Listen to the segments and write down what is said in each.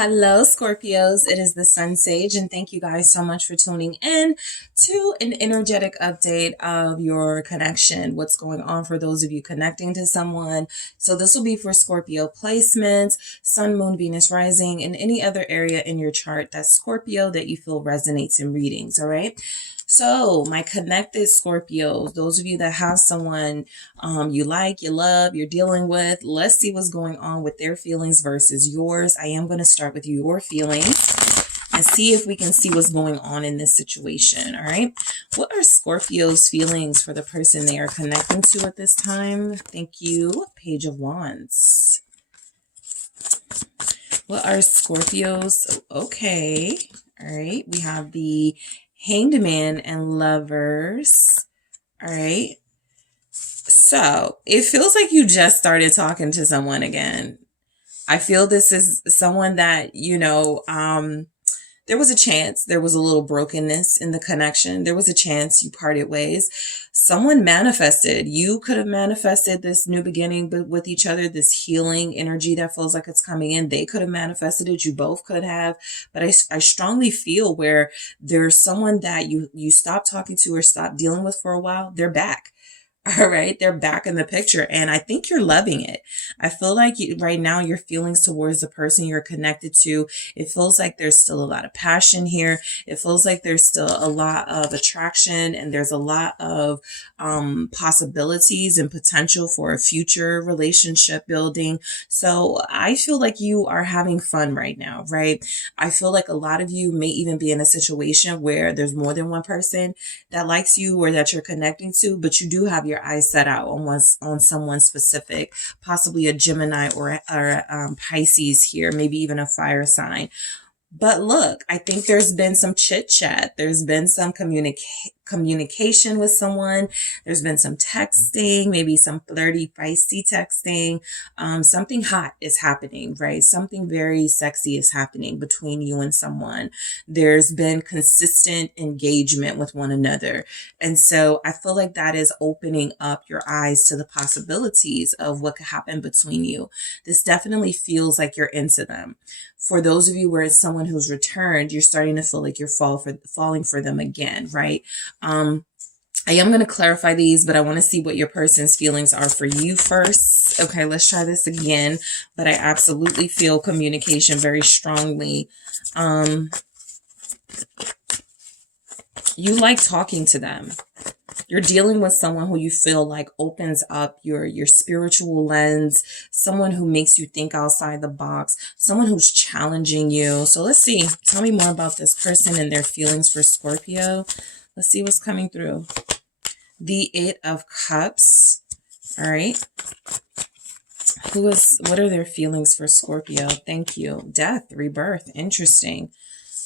Hello, Scorpios. It is the SunSage, and thank you guys so much for tuning in to an energetic update of your connection. What's going on for those of you connecting to someone. So this will be for Scorpio placements, Sun, Moon, Venus, Rising, and any other area in your chart that's Scorpio that you feel resonates in readings. All right. So my connected Scorpios, those of you that have someone you like, you love, you're dealing with, let's see what's going on with their feelings versus yours. I am going to start with your feelings and see if we can see what's going on in this situation. All right. What are Scorpio's feelings for the person they are connecting to at this time? Thank you. Page of Wands. What are Scorpio's? Okay. All right. We have the Hanged Man and Lovers. All right. So it feels like you just started talking to someone again. I feel this is someone that, there was a chance there was a little brokenness in the connection. There was a chance you parted ways. Someone manifested. You could have manifested this new beginning but with each other, this healing energy that feels like it's coming in. They could have manifested it. You both could have. But I strongly feel where there's someone that you stopped talking to or stopped dealing with for a while. They're back. All right. They're back in the picture. And I think you're loving it. I feel like right now your feelings towards the person you're connected to, it feels like there's still a lot of passion here. It feels like there's still a lot of attraction and there's a lot of possibilities and potential for a future relationship building. So I feel like you are having fun right now, right? I feel like a lot of you may even be in a situation where there's more than one person that likes you or that you're connecting to, but you do have your eyes set out on someone specific, possibly a Gemini or Pisces here, maybe even a fire sign. But look, I think there's been some chit chat. There's been some communication with someone. There's been some texting, maybe some flirty, feisty texting. Something hot is happening, right? Something very sexy is happening between you and someone. There's been consistent engagement with one another. And so I feel like that is opening up your eyes to the possibilities of what could happen between you. This definitely feels like you're into them. For those of you where it's someone who's returned, you're starting to feel like you're falling for them again, right? I am going to clarify these, but I want to see what your person's feelings are for you first. Okay, let's try this again. But I absolutely feel communication very strongly. You like talking to them. You're dealing with someone who you feel like opens up your spiritual lens, someone who makes you think outside the box, someone who's challenging you. So let's see. Tell me more about this person and their feelings for Scorpio. Let's see what's coming through. The Eight of Cups. All right. What are their feelings for Scorpio? Thank you. Death, rebirth. Interesting.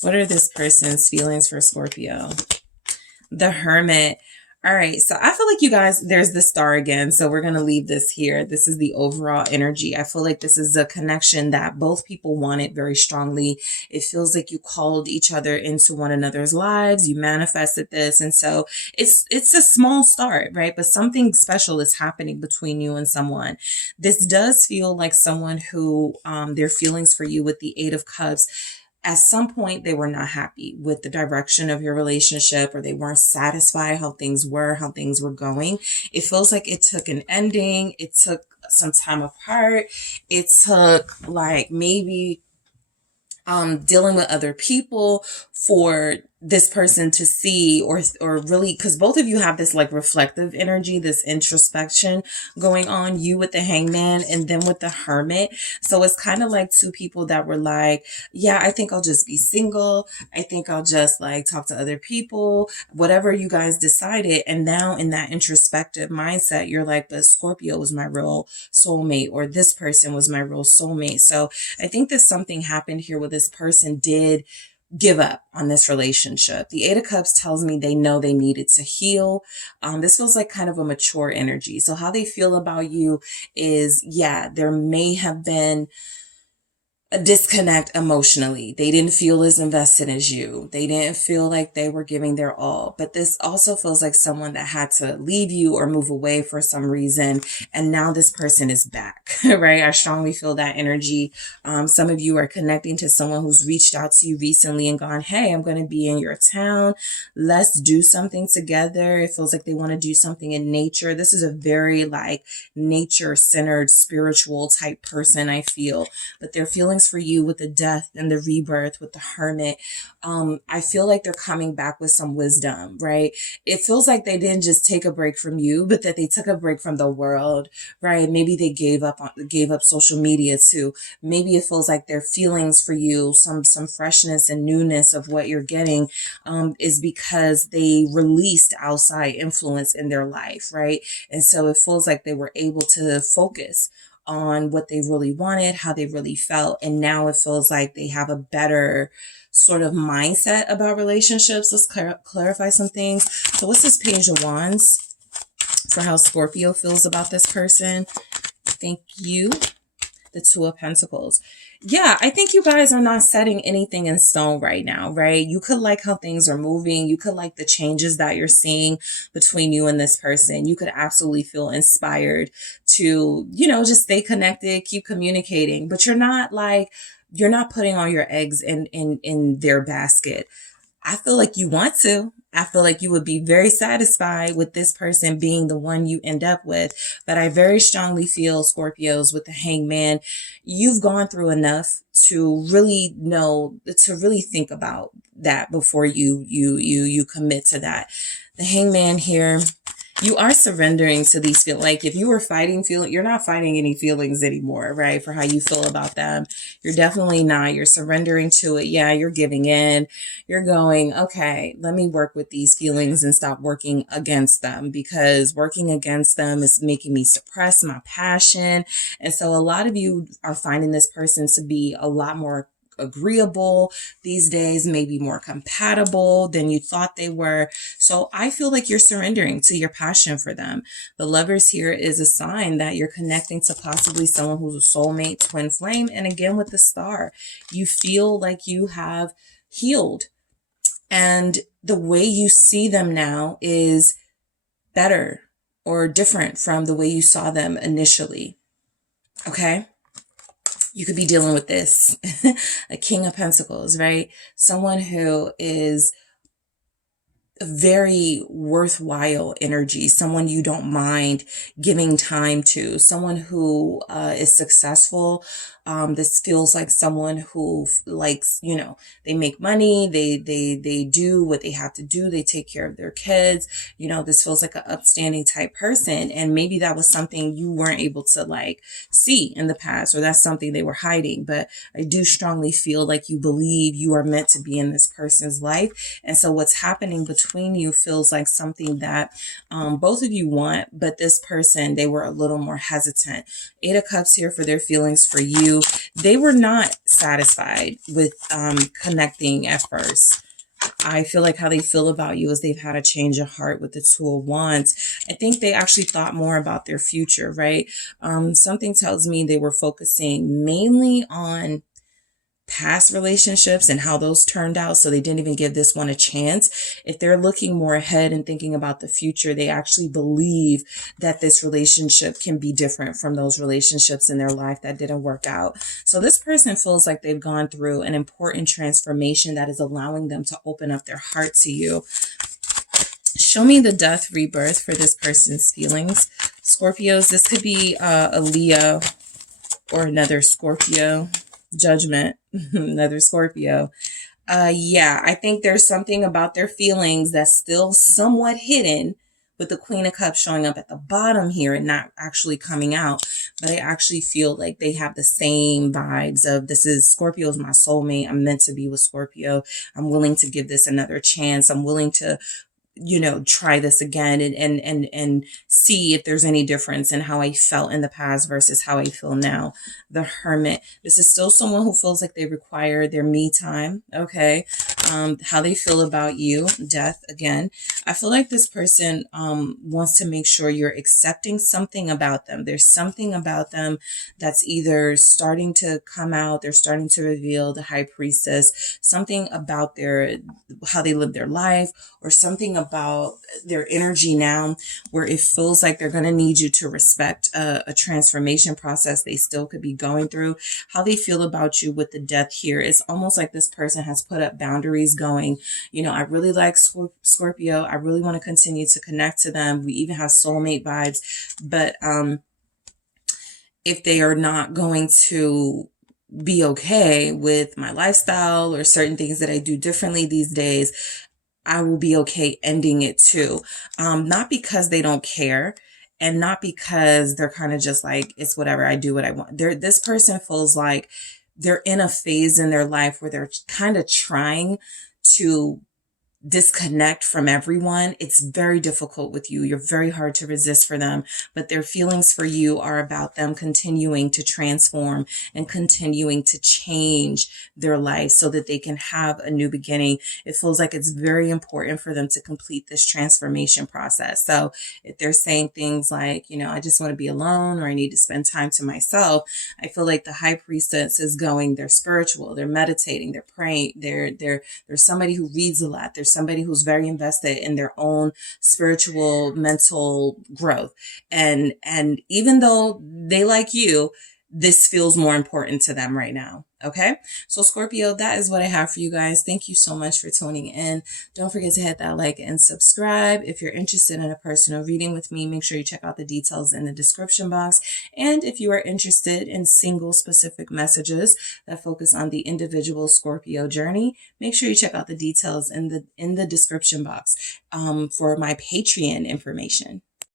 What are this person's feelings for Scorpio? The Hermit. All right. So I feel like you guys, there's the star again. So we're going to leave this here. This is the overall energy. I feel like this is a connection that both people wanted very strongly. It feels like you called each other into one another's lives. You manifested this. And so it's a small start, right? But something special is happening between you and someone. This does feel like someone who, their feelings for you with the Eight of Cups, at some point they were not happy with the direction of your relationship, or they weren't satisfied how things were going. It feels like it took an ending. It took some time apart. It took like maybe dealing with other people for this person to see or really, because both of you have this like reflective energy, this introspection going on, you with the Hangman and then with the Hermit. So it's kind of like two people that were like, yeah, I think I'll just be single. I think I'll just like talk to other people, whatever you guys decided. And now in that introspective mindset, you're like, but Scorpio was my real soulmate, or this person was my real soulmate. So I think that something happened here where this person did give up on this relationship. The Eight of Cups tells me they know they needed to heal. This feels like kind of a mature energy. So how they feel about you is, yeah, there may have been a disconnect emotionally. They didn't feel as invested as you. They didn't feel like they were giving their all. But this also feels like someone that had to leave you or move away for some reason. And now this person is back, right? I strongly feel that energy. Some of you are connecting to someone who's reached out to you recently and gone, hey, I'm going to be in your town. Let's do something together. It feels like they want to do something in nature. This is a very like nature centered, spiritual type person, I feel. But their feelings for you with the death and the rebirth, with the hermit, I feel like they're coming back with some wisdom, right? It feels like they didn't just take a break from you, but that they took a break from the world, right? Maybe they gave up social media too. Maybe it feels like their feelings for you, some freshness and newness of what you're getting, is because they released outside influence in their life, right? And so it feels like they were able to focus on what they really wanted, how they really felt. And now it feels like they have a better sort of mindset about relationships. Let's clarify some things. So what's this Page of Wands for how Scorpio feels about this person? Thank you. The Two of Pentacles. Yeah, I think you guys are not setting anything in stone right now, right? You could like how things are moving. You could like the changes that you're seeing between you and this person. You could absolutely feel inspired to, just stay connected, keep communicating, but you're not putting all your eggs in their basket. I feel like you want to. I feel like you would be very satisfied with this person being the one you end up with. But I very strongly feel, Scorpios, with the Hangman, you've gone through enough to really think about that before you commit to that. The Hangman here, you are surrendering to these feelings. Like if you were you're not fighting any feelings anymore, right? For how you feel about them. You're definitely not. You're surrendering to it. Yeah, you're giving in. You're going, okay, let me work with these feelings and stop working against them, because working against them is making me suppress my passion. And so a lot of you are finding this person to be a lot more agreeable these days, maybe more compatible than you thought they were. So I feel like you're surrendering to your passion for them. The Lovers here is a sign that you're connecting to possibly someone who's a soulmate, twin flame. And again, with the Star, you feel like you have healed. And the way you see them now is better or different from the way you saw them initially. Okay? You could be dealing with this, a King of Pentacles, right? Someone who is a very worthwhile energy, someone you don't mind giving time to, someone who is successful. This feels like someone who likes, they make money, they do what they have to do, they take care of their kids. This feels like an upstanding type person. And maybe that was something you weren't able to see in the past, or that's something they were hiding. But I do strongly feel like you believe you are meant to be in this person's life. And so what's happening between you feels like something that both of you want, but this person, they were a little more hesitant. Eight of Cups here for their feelings for you. They were not satisfied with connecting at first. I feel like how they feel about you is they've had a change of heart with the Two of Wands. I think they actually thought more about their future, right? Something tells me they were focusing mainly on past relationships and how those turned out, so they didn't even give this one a chance. If they're looking more ahead and thinking about the future, they actually believe that this relationship can be different from those relationships in their life that didn't work out. So this person feels like they've gone through an important transformation that is allowing them to open up their heart to you. Show me the death rebirth for this person's feelings. Scorpios, this could be a Leo or another Scorpio. Judgment, another Scorpio. Yeah, I think there's something about their feelings that's still somewhat hidden, with the Queen of Cups showing up at the bottom here and not actually coming out. But I actually feel like they have the same vibes of, this is Scorpio's my soulmate. I'm meant to be with Scorpio. I'm willing to give this another chance. I'm willing to try this again and see if there's any difference in how I felt in the past versus how I feel now. The Hermit. This is still someone who feels like they require their me time. Okay. how they feel about you. Death again. I feel like this person wants to make sure you're accepting something about them. There's something about them that's either starting to come out, they're starting to reveal, the high priestess, something about how they live their life, or something about their energy now where it feels like they're going to need you to respect a transformation process they still could be going through. How they feel about you with the death here, it's almost like this person has put up boundaries going, you know, I really like Scorpio. I really want to continue to connect to them. We even have soulmate vibes, but if they are not going to be okay with my lifestyle or certain things that I do differently these days, I will be okay ending it too. Not because they don't care, and not because they're kind of just like, it's whatever, I do what I want. This person feels like they're in a phase in their life where they're kind of trying to disconnect from everyone. It's very difficult with you. You're very hard to resist for them, but their feelings for you are about them continuing to transform and continuing to change their life so that they can have a new beginning. It feels like it's very important for them to complete this transformation process. So if they're saying things like, you know, I just want to be alone, or I need to spend time to myself, I feel like the high priestess is going, they're spiritual, they're meditating, they're praying, they're somebody who reads a lot. There's somebody who's very invested in their own spiritual, mental growth. And even though they like you, this feels more important to them right now. Okay. So Scorpio, that is what I have for you guys. Thank you so much for tuning in. Don't forget to hit that like and subscribe. If you're interested in a personal reading with me, make sure you check out the details in the description box. And if you are interested in single specific messages that focus on the individual Scorpio journey, make sure you check out the details in the description box for my Patreon information.